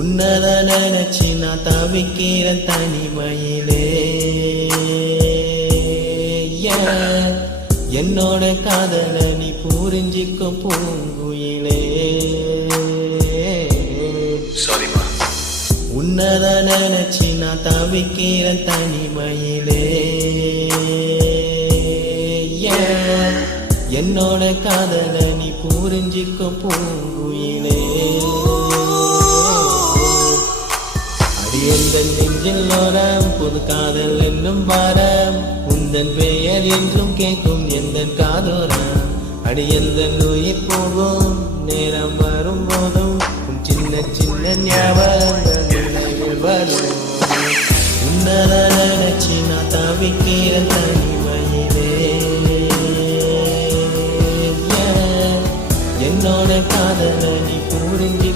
உன்னதான் நினைச்சு நான் தவிக்கிறேன் தனிமையிலே. என்னோட காதல நீ புரிஞ்சிக்க பூங்குயிலே. உன்னதான் நினைச்சு நான் தவிக்கிறேன் தனிமையிலே. என்னோட காதல நீ புரிஞ்சிக்க பூங்குயிலே. எந்த நெஞ்சில் ஓரம் புது காதல் என்னும் வாரம் உந்தன் பெயர் என்றும் கேட்கும் எந்த காதோரம். அடி எந்த நோயில் போகும் நேரம் வரும் போதும் உன் சின்ன சின்ன ஞாபகங்கள் நினைவில் வரும். உன்னதான் நினைச்சு நான் தவிக்கிறேன் தனிமையிலே. என்னோட காதல நீ புரிஞ்சு